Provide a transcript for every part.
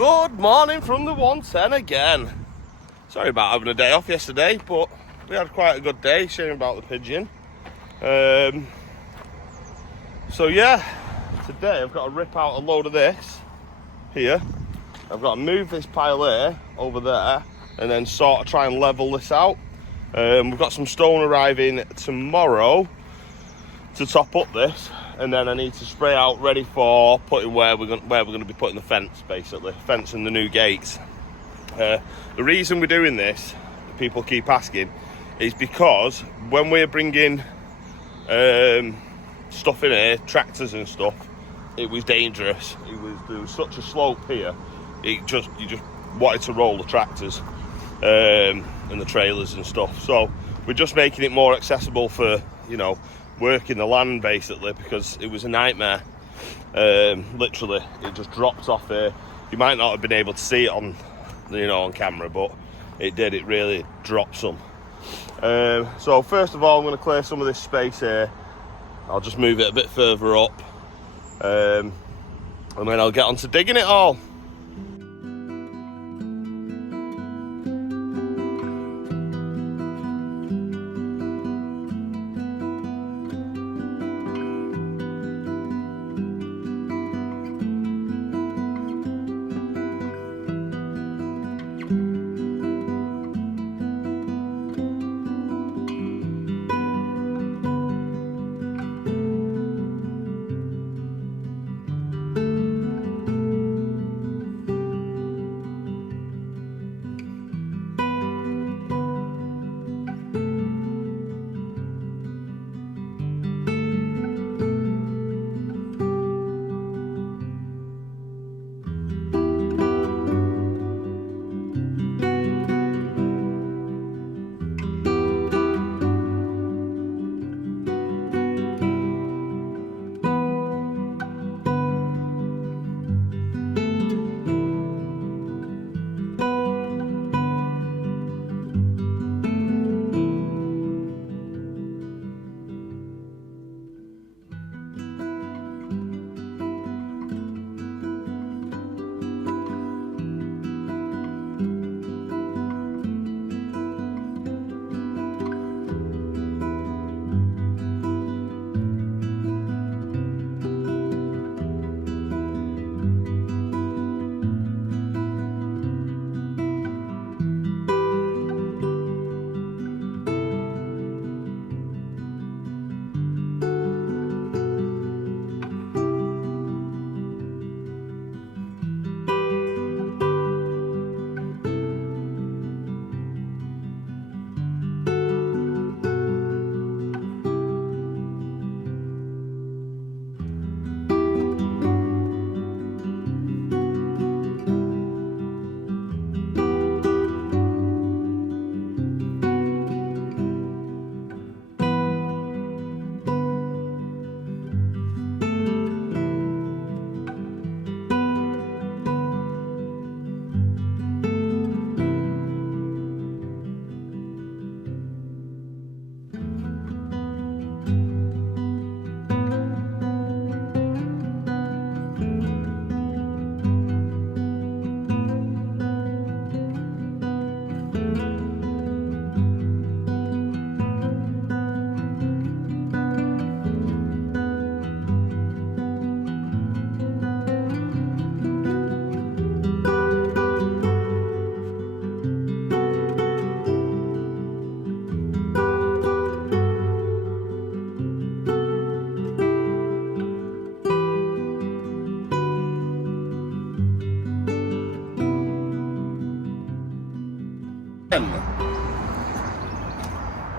Good morning from the 110 again. Sorry about having a day off yesterday, but we had quite a good day, sharing about the pigeon. So yeah, today I've got to rip out a load of this here. I've got to move this pile here over there and then sort of try and level this out. We've got some stone arriving tomorrow to top up this, and then I need to spray out ready for putting where we're going to be putting the fence, basically fence and the new gates. The reason we're doing this, people keep asking, is because when we're bringing stuff in here, tractors and stuff, it was dangerous. There was such a slope here. You just wanted to roll the tractors and the trailers and stuff. So we're just making it more accessible for, working the land, basically, because it was a nightmare. Literally, it just dropped off here. You might not have been able to see it on camera, but it did. It really dropped some. So first of all, I'm going to clear some of this space here. I'll just move it a bit further up, and then I'll get on to digging it all.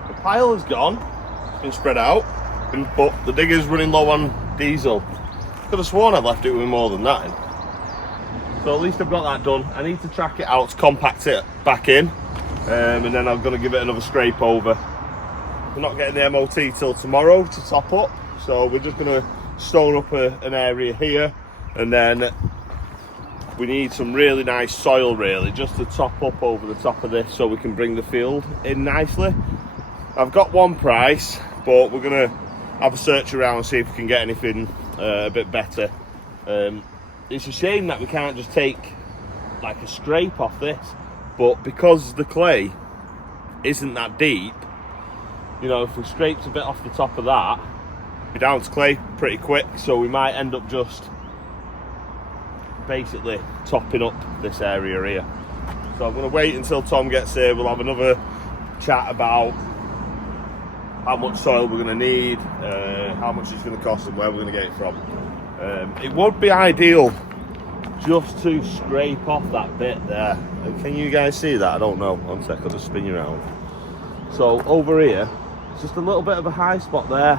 The pile is gone, it's been spread out, but the digger's running low on diesel. Could have sworn I left it with more than that in. So at least I've got that done. I need to track it out to compact it back in, and then I'm going to give it another scrape over. We're not getting the MOT till tomorrow to top up, so we're just going to stone up an area here, and then we need some really nice soil, really, just to top up over the top of this so we can bring the field in nicely. I've got one price, but we're going to have a search around and see if we can get anything a bit better. It's a shame that we can't just take like a scrape off this, but because the clay isn't that deep, you know, if we scraped a bit off the top of that, we're down to clay pretty quick, so we might end up just basically topping up this area here. So I'm going to wait until Tom gets here. We'll have another chat about how much soil we're going to need, how much it's going to cost and where we're going to get it from. It would be ideal just to scrape off that bit there. Can you guys see that? I don't know. One sec, I'll just spin you around. So over here, it's just a little bit of a high spot there,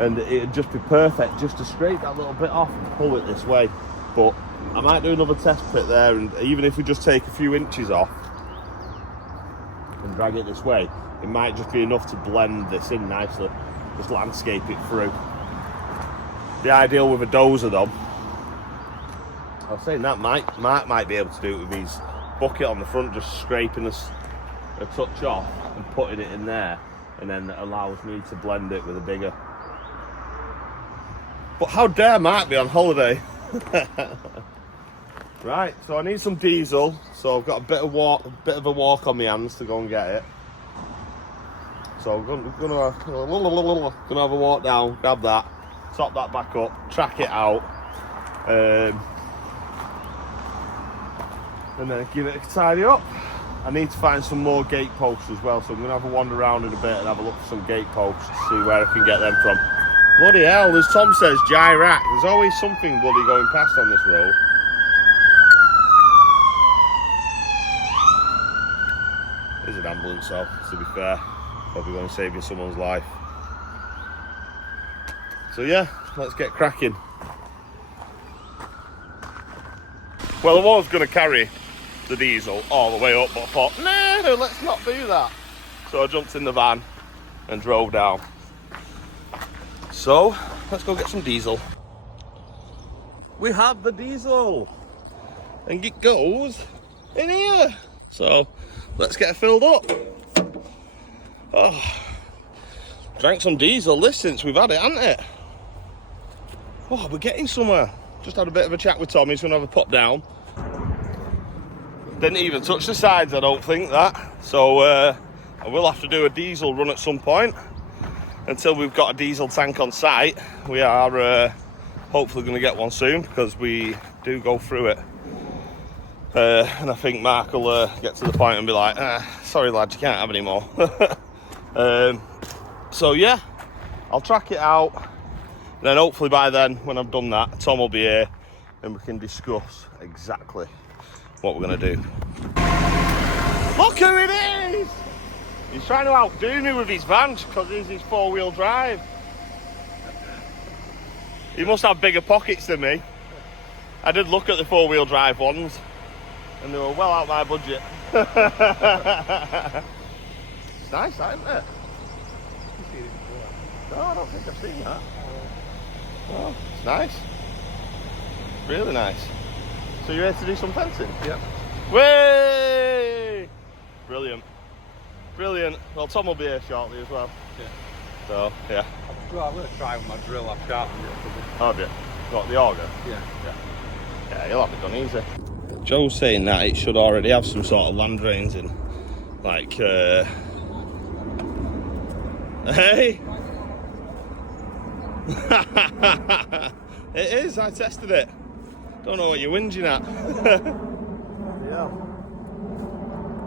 and it'd just be perfect just to scrape that little bit off and pull it this way. But I might do another test pit there, and even if we just take a few inches off and drag it this way, it might just be enough to blend this in nicely, just landscape it through. The ideal with a dozer though, I was saying that might be able to do it with his bucket on the front, just scraping a touch off and putting it in there, and then it allows me to blend it with a digger. But how dare Mark be on holiday? Right, so I need some diesel, so I've got a bit of a walk on my hands to go and get it. So I'm gonna have a walk down, grab that, top that back up, track it out, and then give it a tidy up. I need to find some more gate posts as well, so I'm gonna have a wander around in a bit and have a look for some gate posts to see where I can get them from. Bloody hell, as Tom says, Gyrac. There's always something bloody going past on this road. There's an ambulance though, to be fair. Probably going to save you someone's life. So yeah, let's get cracking. Well, I was going to carry the diesel all the way up, but I thought, no, let's not do that. So I jumped in the van and drove down. So, let's go get some diesel. We have the diesel, and it goes in here. So, let's get it filled up. Oh, drank some diesel this since we've had it, hasn't it? Oh, we're getting somewhere. Just had a bit of a chat with Tom. He's going to have a pop down. Didn't even touch the sides, I don't think, that. So, I will have to do a diesel run at some point. Until we've got a diesel tank on site, we are hopefully going to get one soon, because we do go through it. And I think Mark will get to the point and be like, sorry lads, you can't have any more. So yeah, I'll track it out. And then hopefully by then, when I've done that, Tom will be here and we can discuss exactly what we're going to do. Look who it is! He's trying to outdo me with his van because it's his four-wheel drive. He must have bigger pockets than me. I did look at the four-wheel drive ones and they were well out my budget. It's nice, that, isn't it? You've seen it before. No, I don't think I've seen that. Oh, it's nice. Really nice. So you're here to do some fencing? Yep. Way! Brilliant. Brilliant. Well, Tom will be here shortly as well. Yeah. So, yeah. Well, I'm going to try with my drill. I've sharpened it. Have you? What, the auger? Yeah. Yeah, you'll have it done easy. Joe's saying that it should already have some sort of land drains in. Like, Hey! It is, I tested it. Don't know what you're whinging at. Yeah.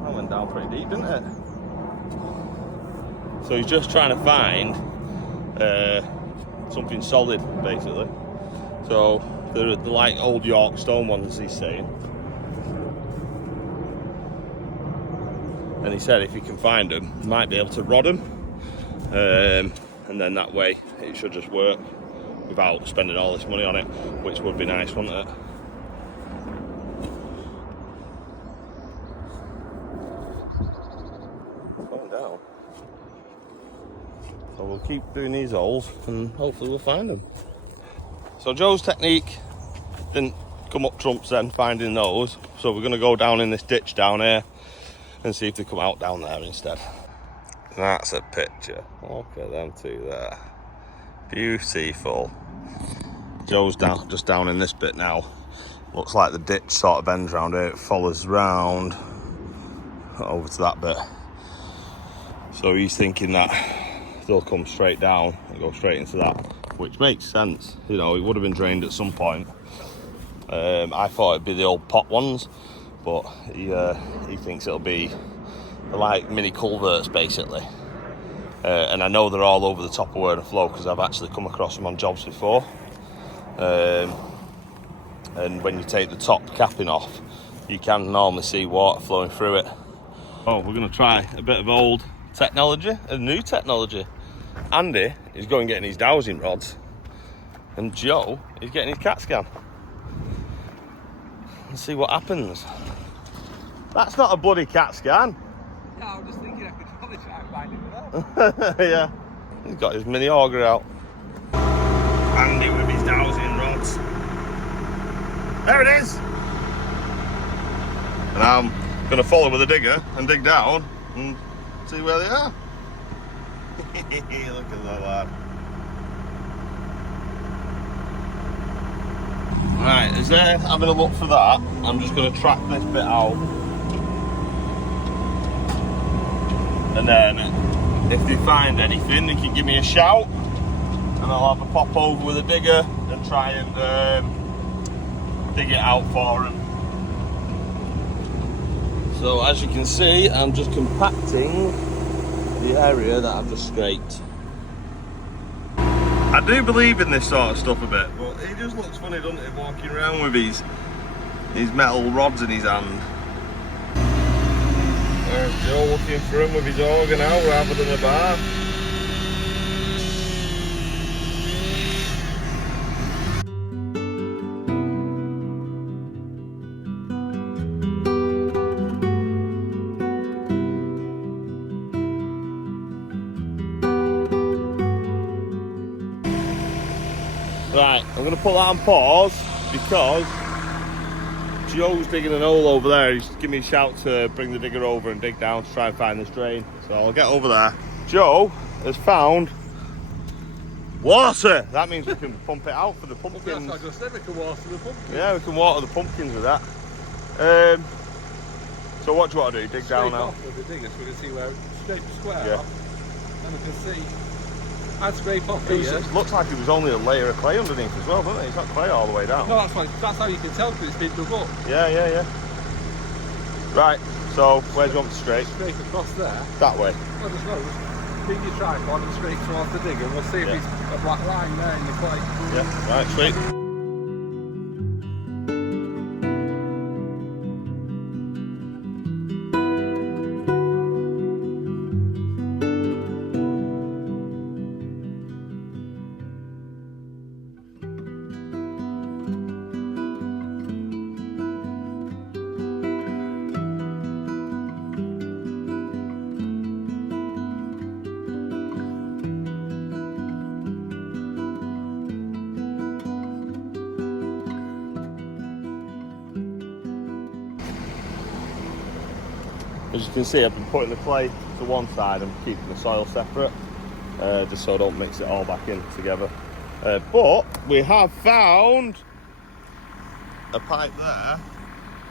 That went down pretty deep, didn't it? So he's just trying to find something solid, basically. So they're like old York stone ones, he's saying. And he said if you can find them, you might be able to rod them. And then that way it should just work without spending all this money on it, which would be nice, wouldn't it? Going down. So we'll keep doing these holes and hopefully we'll find them. So Joe's technique didn't come up trumps then, finding those. So we're going to go down in this ditch down here and see if they come out down there instead. That's a picture. Look at them two there. Beautiful. Joe's just down in this bit now, Looks like the ditch sort of bends round here. It follows round over to that bit. So he's thinking that they'll come straight down and go straight into that, which makes sense. You know, it would have been drained at some point. I thought it'd be the old pot ones, but he thinks it'll be like mini culverts basically. And I know they're all over the top of where the flow because I've actually come across them on jobs before. And when you take the top capping off, you can normally see water flowing through it. Oh, we're going to try a bit of old technology and new technology. Andy is going getting his dowsing rods, and Joe is getting his CAT scan. Let's see what happens. That's not a bloody CAT scan. Yeah, I was just thinking I could probably try and find it without. Yeah, he's got his mini auger out. Andy with his dowsing rods. There it is! And I'm going to follow with a digger and dig down and see where they are. Look at that lad. Right, as they're having a look for that, I'm just going to track this bit out. And then, if they find anything, they can give me a shout. And I'll have a pop over with a digger and try and dig it out for them. So as you can see, I'm just compacting the area that I've just scraped. I do believe in this sort of stuff a bit, but it just looks funny, doesn't it, walking around with his metal rods in his hand. There's Joe looking for him with his auger now rather than a bar. Right, I'm going to put that on pause because Joe's digging an hole over there. He's giving me a shout to bring the digger over and dig down to try and find this drain. So I'll get over there. Joe has found water. That means we can pump it out for the pumpkins. That's what I just said, we can water the pumpkins. Yeah, we can water the pumpkins with that. So what do you want to do? Dig down now? Off with the digger so we can see where it's straight square Yeah. off. And we can see. I'd scrape off It here. looks like it was only a layer of clay underneath as well, doesn't it? It's not clay all the way down. No, that's how you can tell because it's been dug up. Yeah. Right, so where do you want me to scrape? Scrape across there. That way. Well, just bring your tripod and scrape towards the digger. We'll see if it's a black line there in the clay. Yeah, right, sweet. As you can see, I've been putting the clay to one side and keeping the soil separate, just so I don't mix it all back in together. But we have found a pipe there,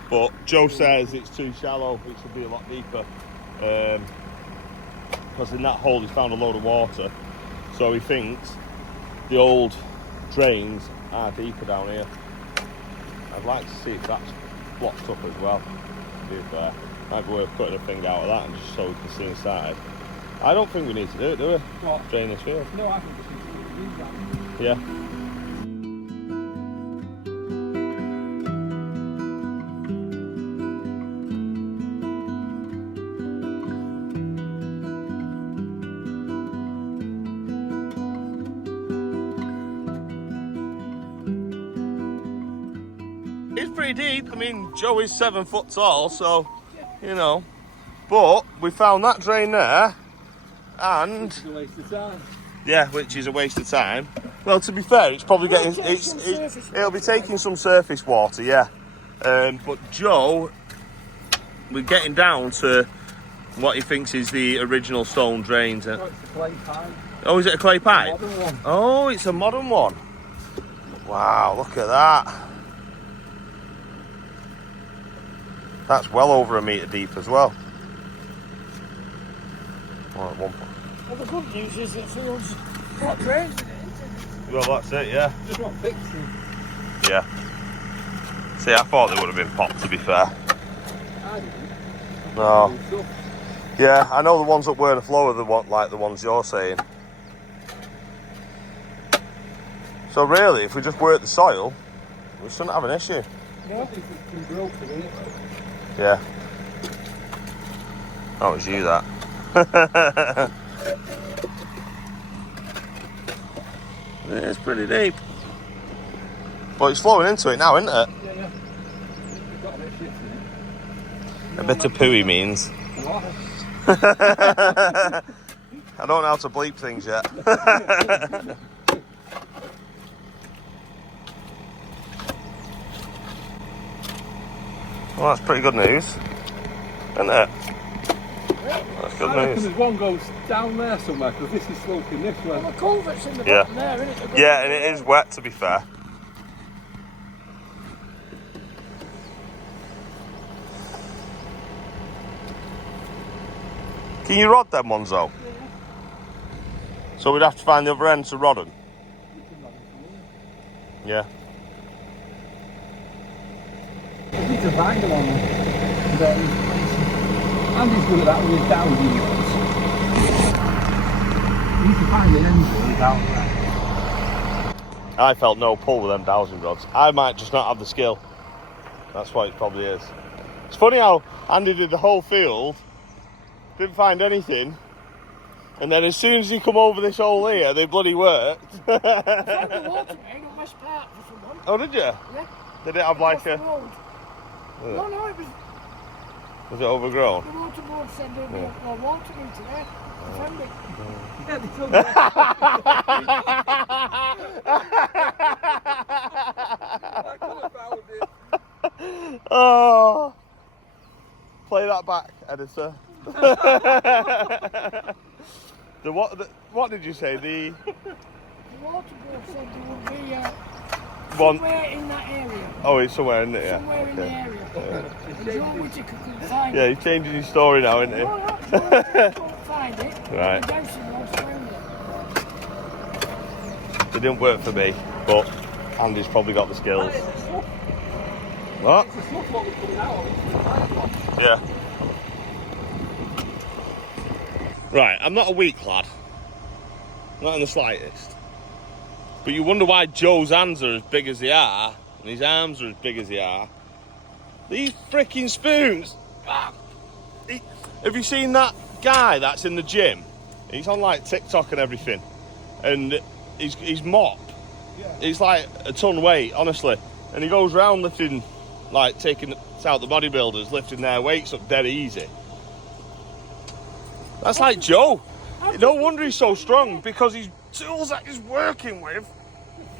but Joe says it's too shallow, it should be a lot deeper. Because in that hole he's found a load of water, so he thinks the old drains are deeper down here. I'd like to see if that's blocked up as well, to be fair. Might be worth putting a thing out of that and just so we can see inside. I don't think we need to do it, do we? What? Drain this field. No, I think we should use that. Yeah. It's pretty deep. I mean, Joe is 7 foot tall, so, you know. But we found that drain there, and It's a waste of time. yeah, which is a waste of time. Well, to be fair, it's probably getting it'll be taking some surface water, yeah. But Joe, we're getting down to what he thinks is the original stone drains. Oh, it's a clay pipe. Oh, is it a clay pipe? Modern one. Oh, it's a modern one. Wow, look at that. That's well over 1 metre deep as well. Well, at one point. Well, the good news is it feels got drains in it. Well, that's it, yeah. Just not fixing. Yeah. See, I thought they would have been popped, to be fair. I didn't. No. Yeah, I know the ones that weren't afloat are the one, like the ones you're saying. So really, if we just work the soil, we shouldn't have an issue. Yeah. It's broken, isn't it? Yeah. Oh, it was you that. It's pretty deep. But it's flowing into it now, isn't it? Yeah, yeah. It's got a bit of shit in it. A bit of poo, he means. What? I don't know how to bleep things yet. Well, that's pretty good news, isn't it? That's good I reckon news. there's one goes down there somewhere, because this is sloping this way. Well, the culvert's in the Yeah. bottom there, isn't it? Yeah, and it is wet, to be fair. Can you rod them ones though? Yeah. So we'd have to find the other end to rod them? Yeah. We need to find them on there. Andy's good at that with his dowsing rods. We need to find the end really down there. I felt no pull with them dowsing rods. I might just not have the skill. That's what it probably is. It's funny how Andy did the whole field, didn't find anything, and then as soon as he come over this hole here, they bloody worked. I found the water main on West Park for someone. Oh, did you? Yeah. Did it have like Across the a... road. No, it was Was it overgrown? the water board said there'd be a water meter there. I found it. Yeah, they told me. I could have found it. Oh, play that back, editor. What did you say? The The water board said there would be one. somewhere in that area. Oh, it's somewhere in it. Yeah. Somewhere in the Okay. area. And Joe Whittaker couldn't find Yeah, it. he's changing his story now, isn't he? No, no, Joe Whittaker couldn't find it. Right. The dowsing rods found it. It didn't work for me, but Andy's probably got the skills. What? It's a slough what was coming out of it. Yeah. Right, I'm not a weak lad. Not in the slightest. But you wonder why Joe's hands are as big as they are, and his arms are as big as they are. These freaking spoons! Have you seen that guy that's in the gym? He's on like TikTok and everything. And his mop, it's like a ton weight, honestly. And he goes round lifting, like taking out the bodybuilders, lifting their weights up dead easy. That's like Joe. No wonder he's so strong, because his tools that he's working with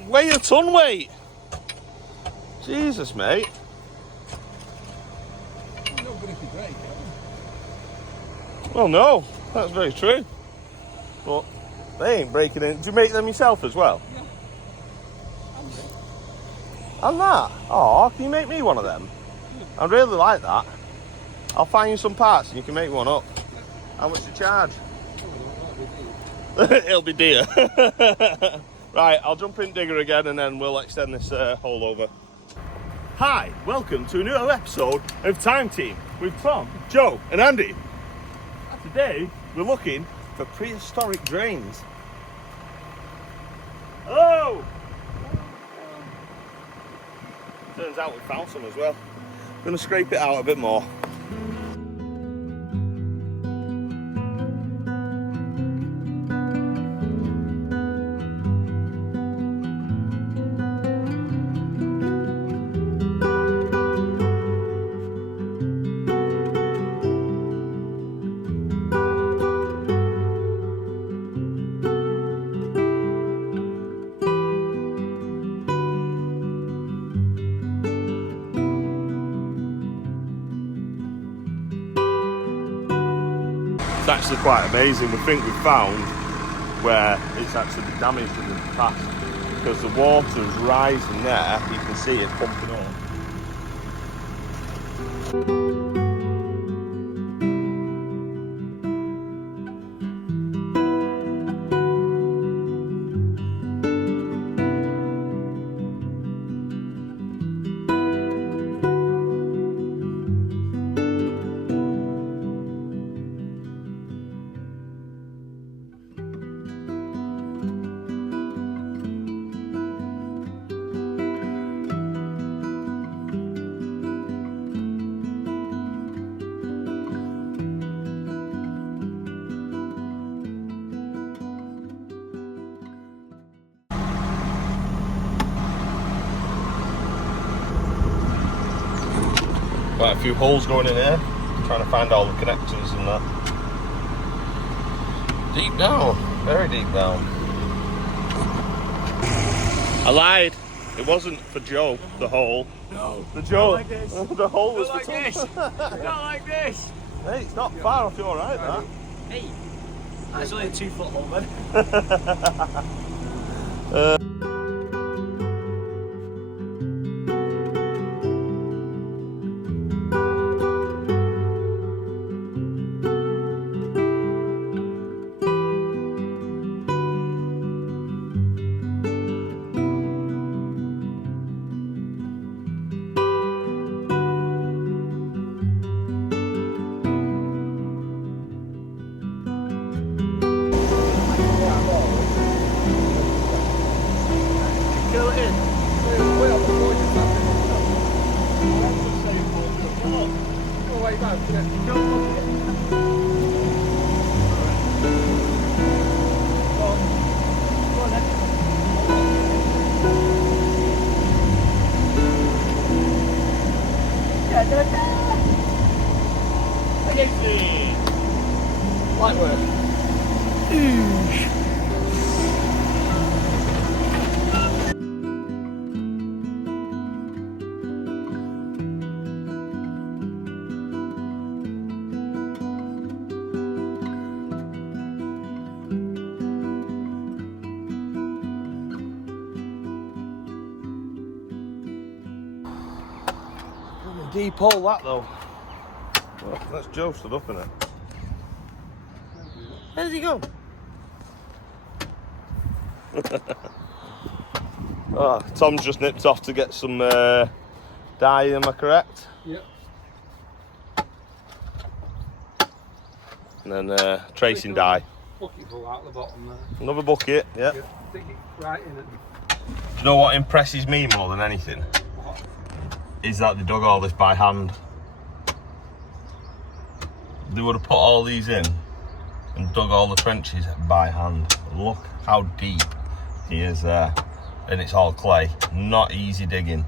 weigh a ton weight. Jesus, mate. No good if you break it. Well, no, that's very true. But they ain't breaking in. Do you make them yourself as well? Yeah. And that? Oh, can you make me one of them? I'd really like that. I'll find you some parts and you can make one up. How much do you charge? It'll be dear. Right, I'll jump in digger again and then we'll extend this hole over. Hi, welcome to a new episode of Time Team with Tom, Joe and Andy. Today we're looking for prehistoric drains. Hello! Turns out we found some as well. I'm going to scrape it out a bit more. It's actually quite amazing. We think we've found where it's actually been damaged in the past, because the water's rising there. You can see it pumping up. Quite a few holes going in here. Trying to find all the connectors and that. Deep down, very deep down. I lied. It wasn't for Joe, the hole. No. The Joe, Not like this. the hole was Not for like Tom. this. Not like this. Hey, it's not far off your right, that. Hey. That's only a 2 foot hole then. Fill it in. Light work. Deep hole that though. Well, that's Joe stood up in it. Where did he go? Oh, Tom's just nipped off to get some dye, am I correct? Yep. And then tracing dye. Bucket full out the bottom there. Another bucket, yeah. Yeah, stick it right in it. Do you know what impresses me more than anything? Is that they dug all this by hand. They would have put all these in and dug all the trenches by hand. Look how deep he is there. And it's all clay. Not easy digging.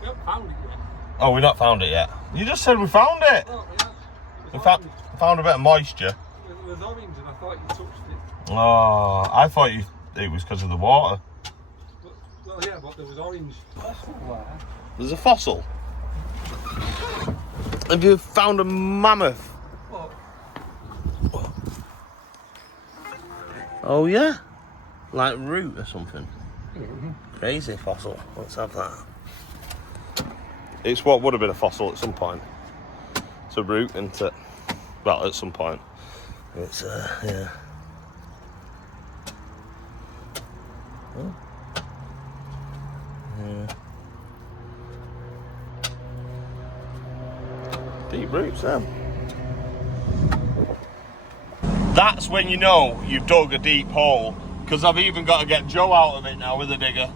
We haven't found it yet. Oh, we've not found it yet. You just said we found it. Oh, yeah. We found a bit of moisture. It was orange and I thought you touched it. Oh, I thought it was because of the water. Well, yeah, but there was orange. There's a fossil. Have you found a mammoth? What? Oh yeah, like root or something. Crazy fossil. Let's have that. It's what would have been a fossil at some point. It's a root, isn't it? Well, at some point. It's yeah. Oh. Yeah. Deep roots then. That's when you know you've dug a deep hole, because I've even got to get Joe out of it now with a digger.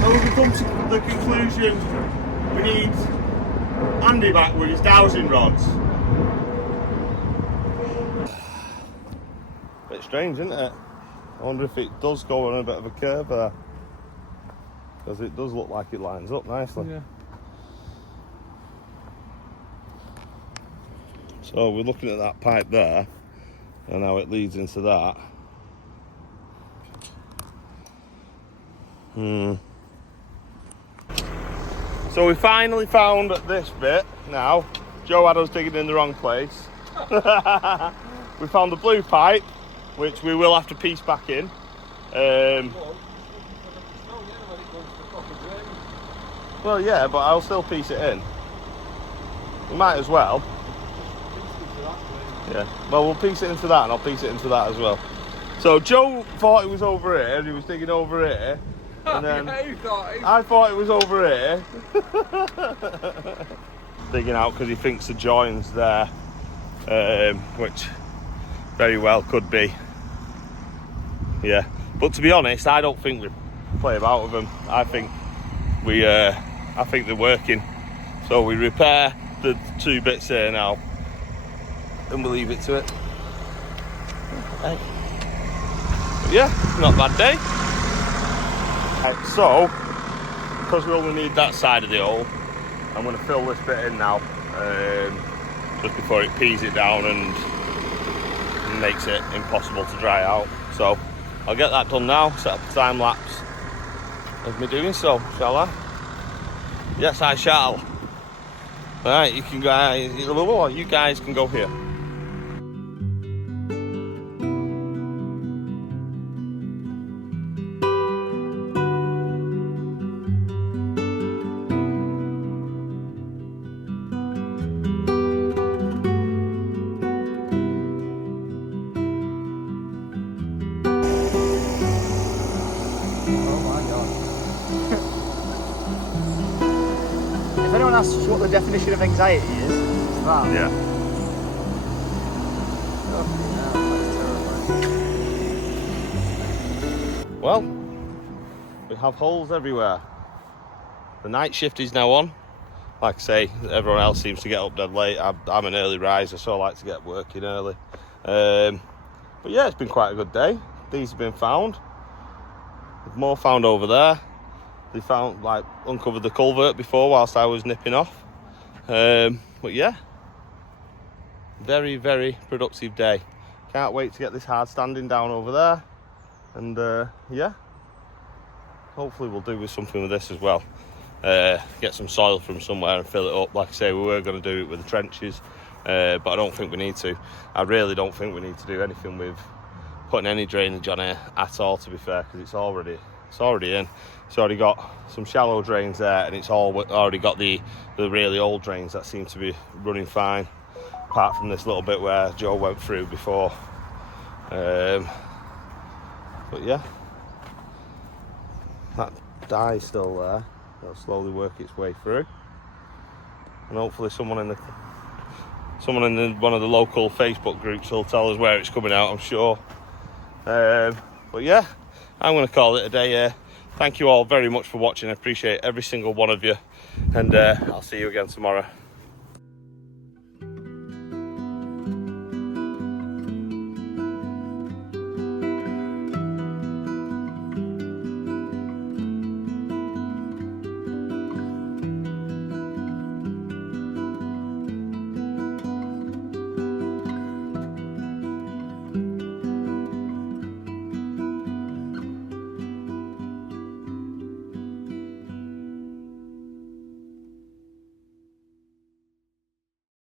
So we've come to the conclusion we need Andy back with his dowsing rods. Bit strange, isn't it? I wonder if it does go on a bit of a curve there, because it does look like it lines up nicely. Yeah. So we're looking at that pipe there, and how it leads into that. So we finally found this bit now. Joe had us digging in the wrong place. We found the blue pipe, which we will have to piece back in. Well, yeah, but I'll still piece it in. We might as well. Yeah, well, we'll piece it into that, and I'll piece it into that as well. So Joe thought it was over here, and he was digging over here. And then I thought it was over here. Digging out because he thinks the join's there, which very well could be. Yeah, but to be honest, I don't think we play about with them. I think we I think they're working. So we repair the 2 bits here now, and we'll leave it to it. Hey. But yeah, not a bad day. Right, so, because we only need that side of the hole, I'm going to fill this bit in now, just before it pees it down and makes it impossible to dry out. So I'll get that done now, set up a time lapse of me doing so, shall I? Yes, I shall. Right, you guys can go here. If anyone asks what the definition of anxiety is, it's that. Yeah. Well, we have holes everywhere. The night shift is now on. Like I say, everyone else seems to get up dead late. I'm an early riser, so I like to get working early. But yeah, it's been quite a good day. These have been found. There's more found over there. They found, like, uncovered the culvert before whilst I was nipping off. But yeah, very, very productive day. Can't wait to get this hard standing down over there. And yeah, hopefully we'll do with something with this as well. Get some soil from somewhere and fill it up. Like I say, we were going to do it with the trenches, but I don't think we need to. I really don't think we need to do anything with putting any drainage on it at all, to be fair, because it's already in. It's already got some shallow drains there, and it's already got the really old drains that seem to be running fine, apart from this little bit where Joe went through before. But yeah, that dye's still there. It'll slowly work its way through, and hopefully someone in one of the local Facebook groups will tell us where it's coming out, I'm sure. But yeah, I'm going to call it a day here. Thank you all very much for watching. I appreciate every single one of you, and I'll see you again tomorrow.